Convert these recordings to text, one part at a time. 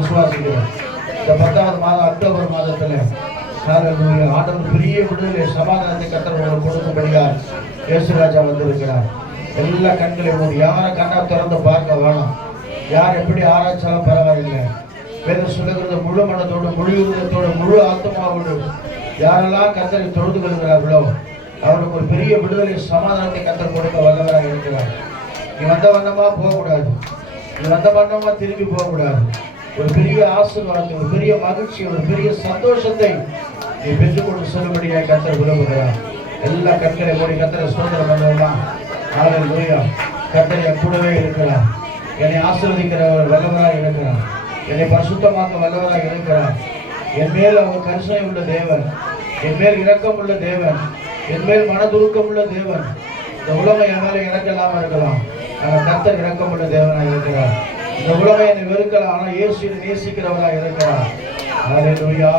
விசுவாசிக்கிறேன் இந்த பத்தாவது மாதம் அக்டோபர் மாதத்தில் நாங்கள் ஆண்டவர் பெரிய விடுதலை சமாதானத்தை கத்தர் கொடுக்கும்படியார் இயேசுராஜா வந்திருக்கிறார். எல்லா கண்களையும் மூடி யாரை கண்ணா திறந்து பார்க்க வேணாம். யார் எப்படி ஆராய்ச்சாலும் பரவாயில்லை. வேதம் சொல்லுகிறது முழு மனத்தோடு முழு இருதயத்தோடு முழு ஆத்மாவோடு யாரெல்லாம் கத்தரை தொழுது கொள்கிறார்களோ அவருக்கு ஒரு பெரிய விடுதலை சமாதானத்தை கத்தர் கொடுக்க வல்லவராக இருக்கிறார். நீ வந்த வண்ணமா போகக்கூடாது. நீ வந்த வண்ணமா திரும்பி போகக்கூடாது. ஒரு பெரிய ஆசீர்வாதத்தை ஒரு பெரிய மகிழ்ச்சி ஒரு பெரிய சந்தோஷத்தை நீ பெற்றுக்கொண்டு சொல்லும்படியாக கத்தர் விரும்புகிறார். எல்லா கற்களை ஓடி கத்தரை சுதந்திரம் பண்ணுவோமா? ஆடல் முறையா கத்தரை என் கூடவே இருக்கிறார். என்னை ஆசீர்வதிக்கிறவர் வல்லவராக இருக்கிறார். என்னை பரிசுத்தமாக்க வல்லவராக இருக்கிறார். என் மேல் அவர் கரிசனை உள்ள தேவன். என் மேல் இரக்கம் உள்ள தேவன். என் மேல் மனதுருக்கம் உள்ள தேவன். இந்த உலகம் என் மேலே இறக்கலாம இருக்கலாம். ஆனால் கத்தர் இரக்கம் உள்ள தேவனாக இருக்கிறார். இந்த உலகம் என்னை வெறுக்கலாம் ஆனால் இயேசு என்னை நேசிக்கிறவராக இருக்கிறார் ஹalleluya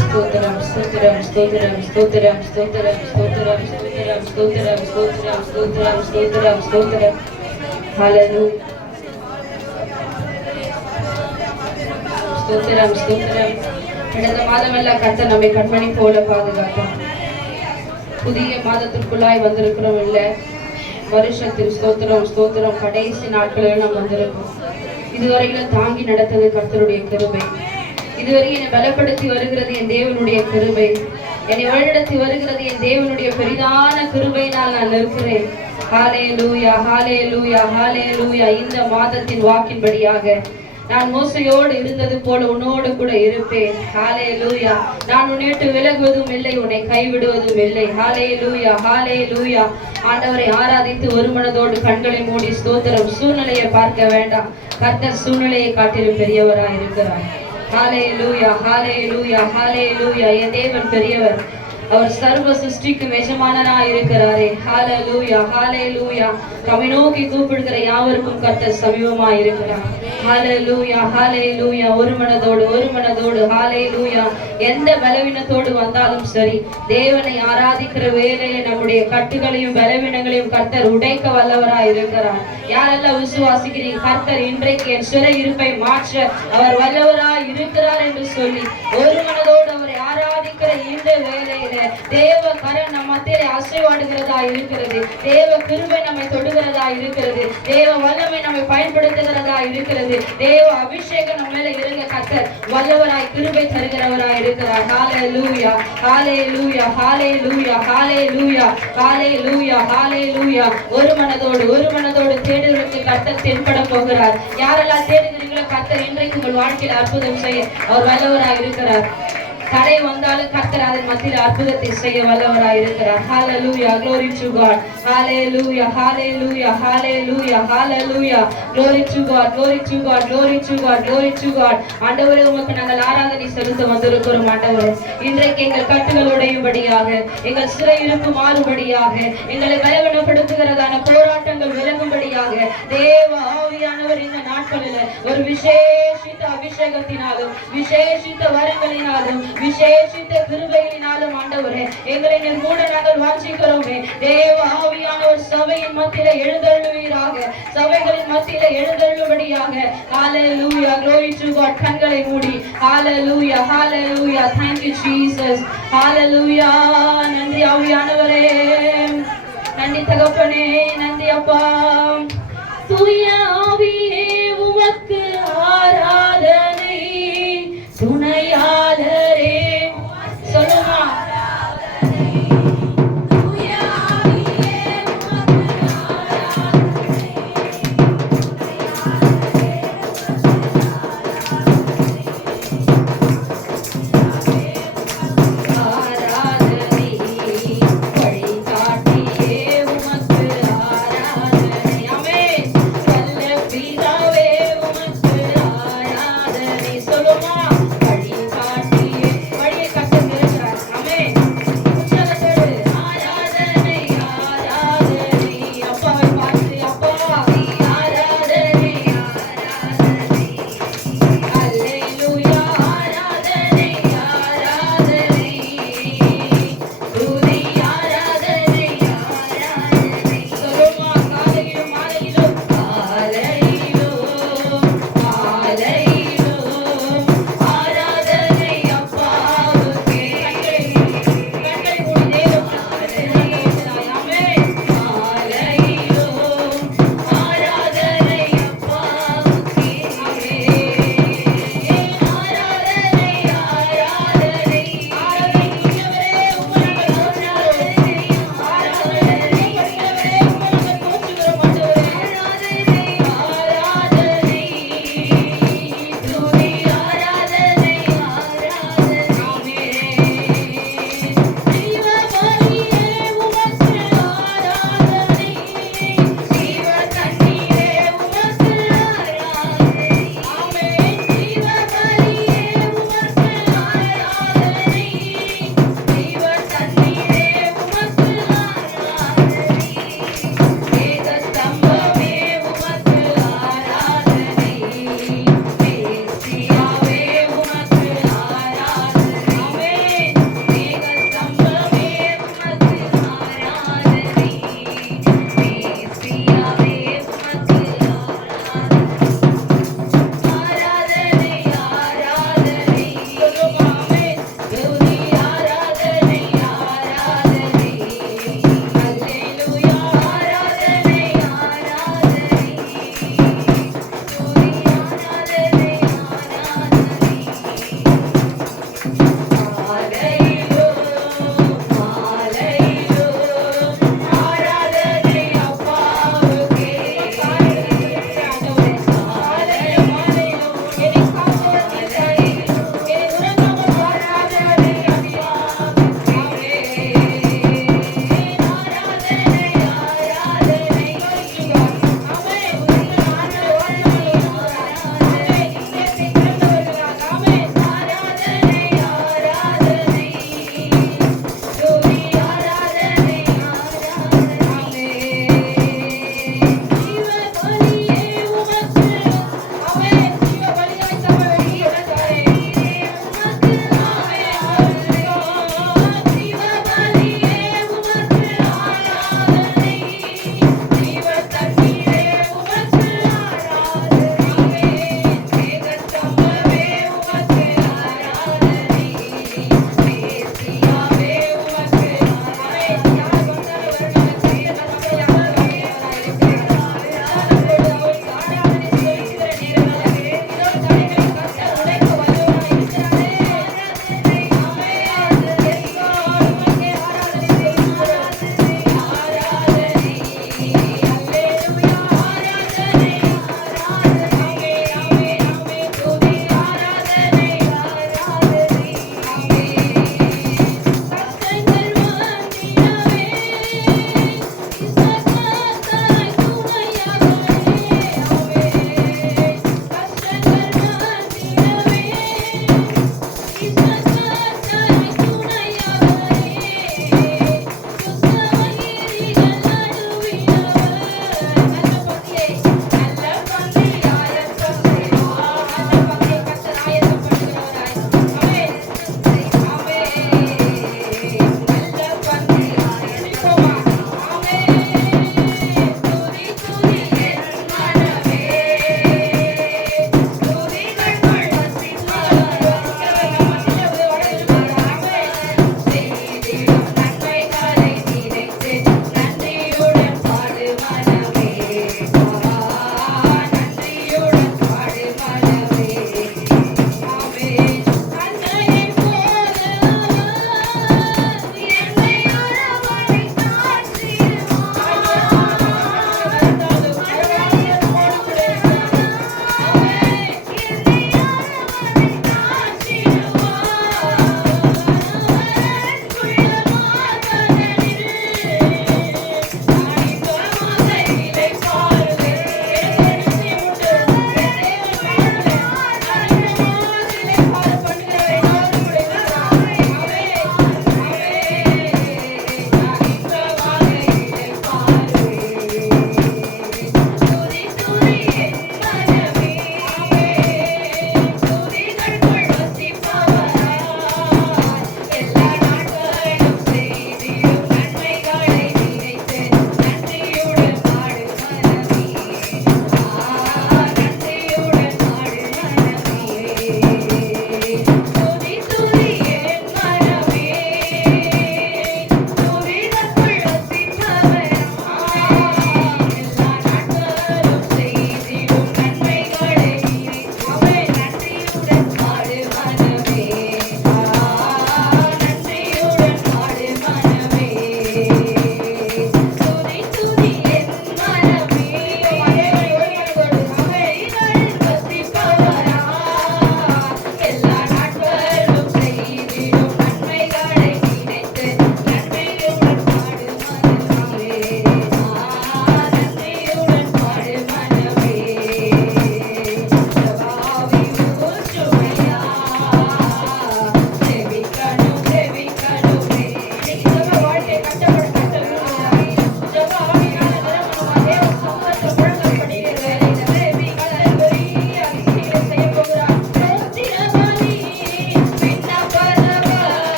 ஸ்தோத்திரம் ஸ்தோத்திரம் ஸ்தோத்திரம் ஸ்தோத்திரம் ஸ்தோத்திரம் ஸ்தோத்திரம் ஸ்தோத்திரம் ஸ்தோத்திரம் ஸ்தோத்திரம் ஸ்தோத்திரம் ஸ்தோத்திரம் ஸ்தோத்திரம் ஹalleluya ஸ்தோத்திரம் ஸ்தோத்திரம் கடந்த மாதமெல்லாம் கத்த நம்மை கண்மணி போல பாதுகாத்தான் புதிய மாதத்திற்குள்ளாய் வந்திருக்கிறோம் இல்ல வருஷத்தில் ஸ்தோத்திரம் ஸ்தோத்திரம். கடைசி நாட்களில் நாம் வந்திருக்கோம். இதுவரையிலும் தாங்கி நடத்தது கர்த்தருடைய கிருபை. இதுவரை என்னை பலப்படுத்தி வருகிறது என் தேவனுடைய கிருபை. என்னை வழிநடத்தி வருகிறது என் தேவனுடைய பெரிதான கிருபையினால் நான் நிற்கிறேன். ஹாலே லூயா ஹாலே லூயா ஹாலே லூயா இந்த மாதத்தின் வாக்கின்படியாக நான் மோசையோடு இருந்தது போல உன்னோடு கூட இருப்பேன். ஹாலே லூயா நான் உன்னிட்டு விலகுவதும் இல்லை உன்னை கைவிடுவதும் இல்லை. ஹாலே லூயா ஹாலே லூயா ஆண்டவரை ஆராதித்து ஒரு மனதோடு கண்களை மூடி ஸ்தோத்திரம். சூழ்நிலையை பார்க்க வேண்டாம். கர்த்தர் சூழ்நிலையை காட்டிலும் பெரியவராக இருக்கிறார் ஹாலே லூயா ஹாலே லூயா ஹாலே லூயா என் தேவன் பெரியவர். அவர் சர்வ சிருஷ்டிக்கும் எஜமானனா இருக்கிறாரே. ஹால லூயா ஹாலே லூயா தம்மை நோக்கி கூப்பிடுகிற யாவருக்கும் கர்த்தர் சமீபமா இருக்கிறார். ஹாலே லூயா ஹாலே லூயா ஒரு மனதோடு ஒரு மனதோடு ஹாலே லூயா எந்த பலவீனத்தோடு வந்தாலும் சரி தேவனை ஆராதிக்கிற வேலையில நம்முடைய கட்டுகளையும் பலவீனங்களையும் கர்த்தர் உடைக்க வல்லவரா இருக்கிறார். யாரெல்லாம் விசுவாசிக்கிறீங்க? கர்த்தர் இன்றைக்கு என் சிறை இருப்பை மாற்ற அவர் வல்லவரா இருக்கிறார் என்று சொல்லி ஒரு மனதோடு ஆராதிக்கிற இந்த வேலையில. தேவ கரம் நம்ம ஆசீர்வாடுகிறதா இருக்கிறது. தேவ கிருபை நம்மை தொடுகிறதா இருக்கிறது. தேவ வல்லமை நம்மை பயன்படுத்துகிறதா இருக்கிறது. தேவ அபிஷேகம் நம்ம மேல இருங்க கத்தர் வல்லவராய் கிருபை தருகிறவராய் இருக்கிறார். ஹாலே லூயா ஹாலே லூயா ஹாலே லூயா ஹாலே லூயா ஹாலே லூயா ஹாலே லூயா ஒரு மனதோடு ஒரு மனதோடு தேடுவதற்கு கர்த்தர் தென்பட போகிறார். யாரெல்லாம் தேடுகிறீங்களோ கத்தர் இன்றைக்கு உங்கள் வாழ்க்கையில் அற்புதம் செய்ய அவர் வல்லவராய் இருக்கிறார். தடை வந்தாலும் கத்தர் அதன் மத்தியில் அற்புதத்தை செய்ய வல்லவராய் இருக்கிறார். ஹால லூயா க்ளோரி டு காட் ஹாலே லூயா ஹாலே லூயா hallelujah hallelujah glory to God glory to God glory to God glory to God ஆண்டவரே உமக்கு நாங்கள் ஆராதனை செலுத்த வந்திருக்கிறோம் ஆண்டவரே. இன்றைக்கு எங்கள் கட்டுகள் உடையும்படியாக எங்கள் சிறையிருப்பு மாறும்படியாக எங்களை பலவீனப்படுத்துகிறதான போராட்டங்கள் விளங்கும்படியாக தேவ ஆவியானவர் இந்த நாட்களில் ஒரு விசேஷித்த அபிஷேகத்தினாலும் விசேஷித்த வரங்களினாலும் விசேஷித்த கிருபையினாலும் ஆண்டவரே எங்களை நீர் மூட நாங்கள் வாஞ்சிக்கிறோமே. தேவ ஆவியானவர் சபையின் மத்தியில எழுந்தருளுவீராக. சபைகளின் மத்தியில எழுந்தருளும்படியாக. ஹalleluya glory to god. கண்களை மூடி. Hallelujah. Hallelujah. Thank you jesus. Hallelujah. நன்றி ஆவியானவரே. நன்றி தகப்பனே. நன்றி அப்பா. தூய ஆவியே உமக்கு ஆராதனை.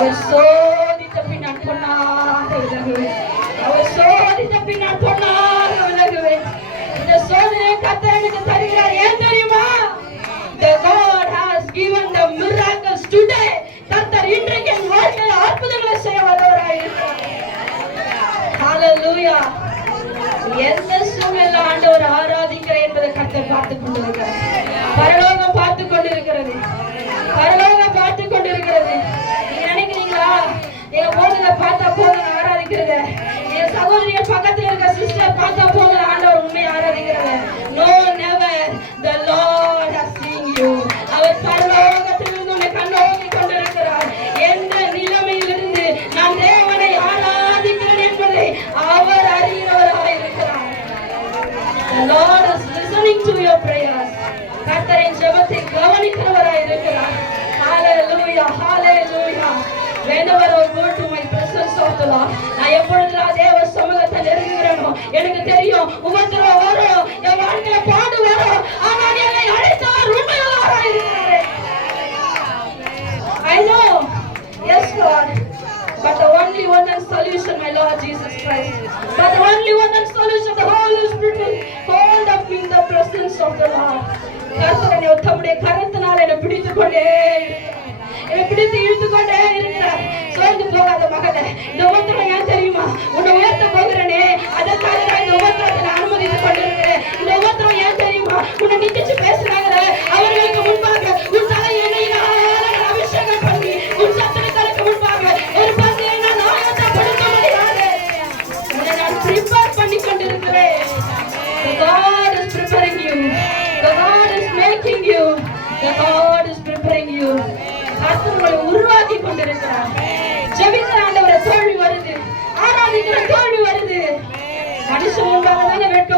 அவர் சோதித்த பின்னால் பொன்னாக விலகுவேன் அவர் சோதித்த பின்னால் விலகுவேன் இந்த சோதனை கத்த எனக்கு தருகிறார் ஏன் தெரியுமா The God has given the miracles today. கர்த்தர் இன்றைக்கு என் வாழ்க்கையில் அற்புதங்களை செய்ய வல்லவராய் இருக்கிறார். எந்த சூழ்நிலை ஆண்டவர் ஆராதிக்கிறேன் என்பதை கர்த்தர் பார்த்துக் கொண்டிருக்கிறார். பரலோகம் பார்த்துக் கொண்டிருக்கிறது. பரலோகம் என் போதுங்க பார்த்தா போதும் ஆராதிக்கிறத என் சகோதரிய பக்கத்துல இருக்க சிஸ்டர் பார்த்தா போதும் ஆண்டவர் உண்மை ஆராதிக்கிறத no never the lord has seen you அவர் பரலோகத்திலிருந்து உன்னை கண்ணோக்கி கொண்டிருக்கிறார். எந்த நிலைமையிலிருந்து நான் தேவனை ஆராதிக்கிறேன் என்பதை அவர் அறிகிறவராக இருக்கிறார். The Lord is listening to your prayers. கர்த்தரின் ஜெபத்தை கவனிக்கிறவராய் இருக்கிறார். Hallelujah, hallelujah. Whenever I go to my presence of the Lord, நான் எப்பொழுதெல்லாம் தேவ சமூகத்தை நெருங்குகிறேனோ, எனக்கு தெரியும் உபத்திரவம் வரும், என் வாழ்க்கையில பாடு வரும், ஆனால் என்னை அழைத்தவர் உண்மையுள்ளவராய் இருக்கிறாரே. I know, yes Lord, but the only one and solution, my Lord Jesus Christ, but the only one and solution, the Holy Spirit will hold up in the presence of the Lord. கர்த்தர் என்னை தம்முடைய கரத்தினால் என்னை பிடித்துக் கொண்டே இருக்கிறார். என்னை பிடித்து இழுத்து கொண்டே இருக்கிறார்? சோர்ந்து போகாத மகளே இந்த உபத்திரம் ஏன் தெரியுமா? உன்னை உயர்த்த போகிறேனே. அதற்காக நான் இந்த உபத்திரத்தை அனுமதித்துக் கொண்டிருக்கிறேன். இந்த உபத்திரம் ஏன் தெரியுமா? உன்னை நிச்சயிச்சு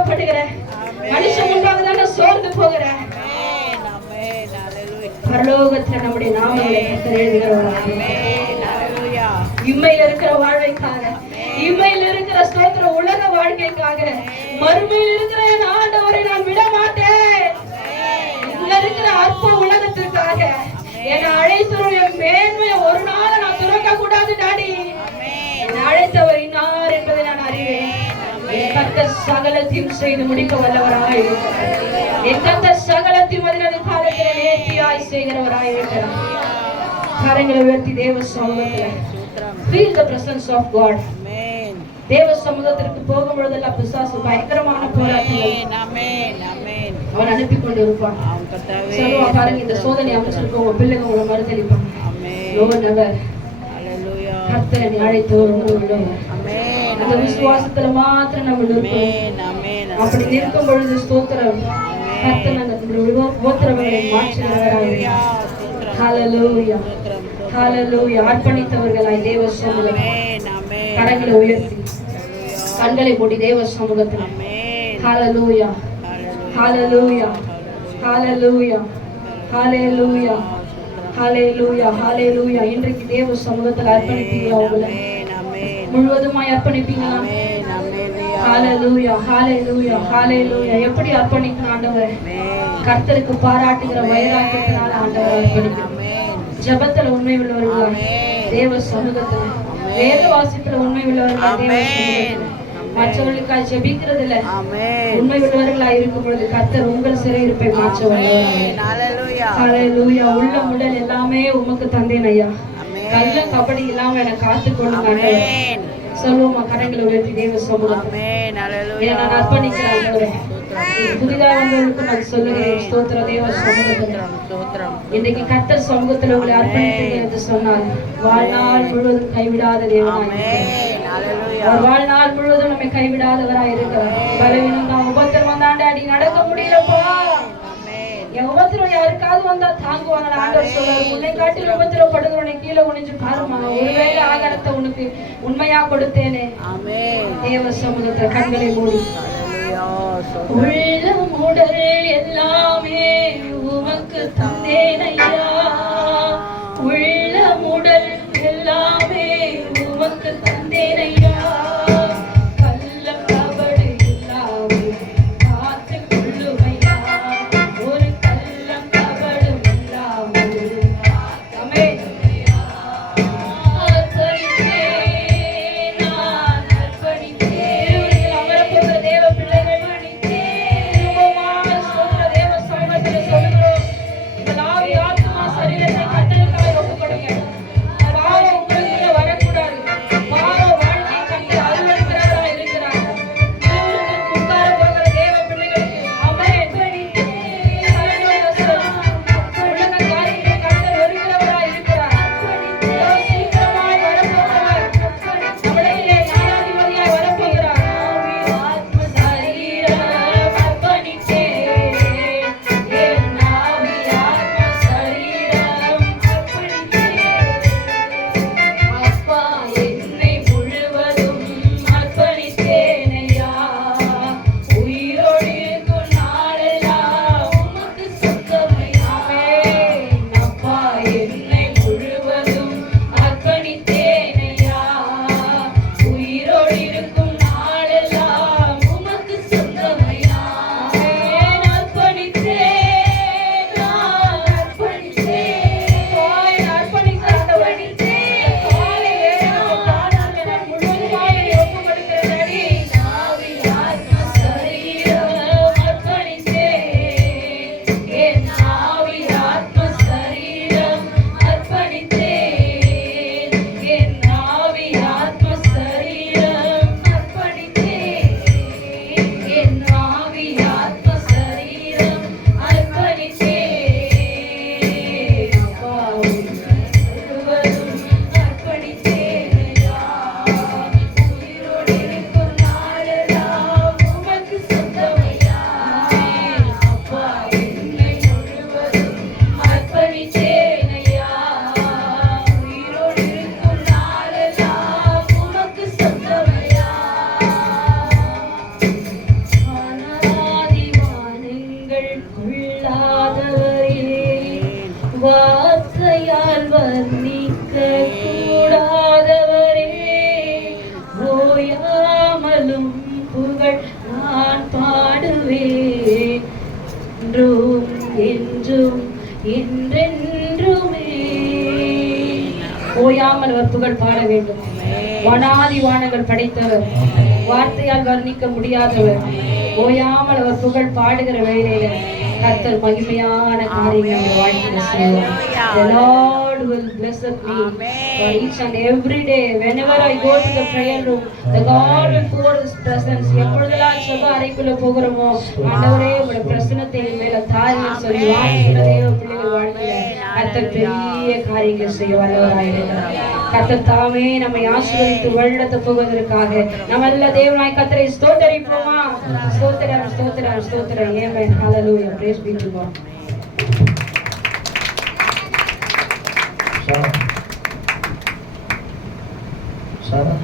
மனுஷன் முன்பாக தானே சோர்ந்து பரலோகத்துல நம்முடைய நாமங்களை இம்மையில இருக்கிற வாழ்வைக்காக இம்மையில இருக்கிற ஸ்தோத்திர உலக வாழ்க்கைக்காக மறுமையில் இருக்கிற என் ஆண்டவரை நான் விட மாட்டேன் இங்க இருக்கிற அற்ப உலகத்திற்காக என்னை அழைத்தவருடைய மேன்மையை ஒரு நாள் சகலத்தையும் செய்து முடிக்க வல்லவராக இருக்கிறார் கர்த்தர் சகலத்தையும் அதினது காலத்தில் நேர்த்தியாய் செய்கிறவராய் இருக்கிறார் கரங்களை உயர்த்தி தேவ சமூகத்தில். Feel the presence of God தேவ சமூகத்திற்கு போகும் பொழுதெல்லாம் பிசாசு பயங்கரமான போராட்டங்கள். அவன் அனுப்பி கொண்டு இருப்பான் சொல்லுவா பாருங்க இந்த சோதனை அமைச்சிருக்கோம் உங்க பிள்ளைங்க உங்களை நெவர் கர்த்தரை நீ அழைத்தவர் உங்களை விடுவார் அந்த விசுவாசத்துல மாத்திரம் நம்ம நிற்போம். அப்படி நிற்கும் பொழுது ஸ்தோத்திரம். கர்த்தர் அந்த உபத்திரவங்களை ஹalleluya அர்ப்பணித்தவர்களாய் தேவ சமூகம் கரங்களை உயர்த்தி. கண்களை மூடி தேவ சமூகத்தில். ஹalleluya ஹalleluya ஹalleluya ஹalleluya ஹalleluya ஹalleluya இன்றைக்கு தேவ சமூகத்தில் அர்ப்பணிப்பீங்களா உங்களை? முழுவதுமாய் அர்ப்பணிப்பீங்களா எப்படி அர்ப்பணிக்கணும் ஆண்டவரே? கர்த்தருக்கு பாராட்டுகிற வைராக்கியத்தினால ஆண்டவர் அர்ப்பணிக்கணும் ஜெபத்துல உண்மை உள்ளவர்களா? தேவ சமூகத்துல. வேத வாசிப்புல உண்மை உள்ளவர்களா? மற்றவர்களுக்காக ஜெபிக்கிறது இல்ல உண்மை உள்ளவர்களா இருக்கும் பொழுது கர்த்தர் உங்கள் சிறையிருப்பை மாற்ற ஹalleluya. உள்ள உடல் எல்லாமே உமக்கு தந்தேன் ஐயா. கள்ள கபடி இல்லாம என்னை காத்து கொண்டு சொல்லுவோமா கரங்களை உயர்த்தி தேவ சமூகம். நான் அர்ப்பணிக்கிறேன் புதிதாக வந்தவர்களுக்கு நான் சொல்லுகிறேன் ஸ்தோத்திர தேவ சமூகத்தில் இன்றைக்கு கர்த்தர் சமூகத்தில் உங்களை அர்ப்பணித்தீர்கள் என்று சொன்னால் வாழ்நாள் முழுவதும் கைவிடாத. அவர் வாழ்நாள் முழுவதும் நம்மை கைவிடாதவராய் இருக்கிறார். பலவீனம் தான் உபத்திரம் தாண்டாடி நடக்க முடியலப்பா. என் உபத்திரம் யாருக்காவது வந்தா தாங்குவாங்க ஆண்டவர் சொல்றாரு உன்னை காட்டில் உபத்திரப்படுகிறவனை கீழே குனிஞ்சு பாருமா ஒருவேளை ஆகாரத்தை உனக்கு உண்மையா கொடுத்தேனே. தேவ சமூகத்துல கண்களை மூடி. உள்ள என்றும் என்றென்றுமே. ஓயாமல் வற்புகள் பாட வேண்டும். வனாதி வானங்கள் படைத்தவர். வார்த்தையால் வர்ணிக்க முடியாதவர். ஓயாமல் அவர் புகழ் பாடுகிற வேலையில கத்தர் மகிமையான காரியங்கள் வாழ்க்கையில் செய்வார் Lord will bless me for each and every day. Whenever I go to the prayer room, the God will pour His presence. எப்பொழுதெல்லாம் செப அறைக்குள்ள போகிறோமோ ஆண்டவரே உங்களுடைய பிரசனத்தை மேல தாருங்கள் சொல்லி வாழ்கிற தேவ பிள்ளைகள் வாழ்க்கையில கர்த்தர் பெரிய காரியங்கள் செய்ய வல்லவராயிருக்கிறார் கர்த்தர் தாமே நம்மை ஆசீர்வதித்து வழிநடத்த போவதற்காக நம்ம எல்லா தேவனாய் கர்த்தரை ஸ்தோத்தரிப்போமா? ஸ்தோத்திரம் ஸ்தோத்திரம் ஸ்தோத்திரம். ஏமேன் ஹalleluya praise be to God. Sarah Sarah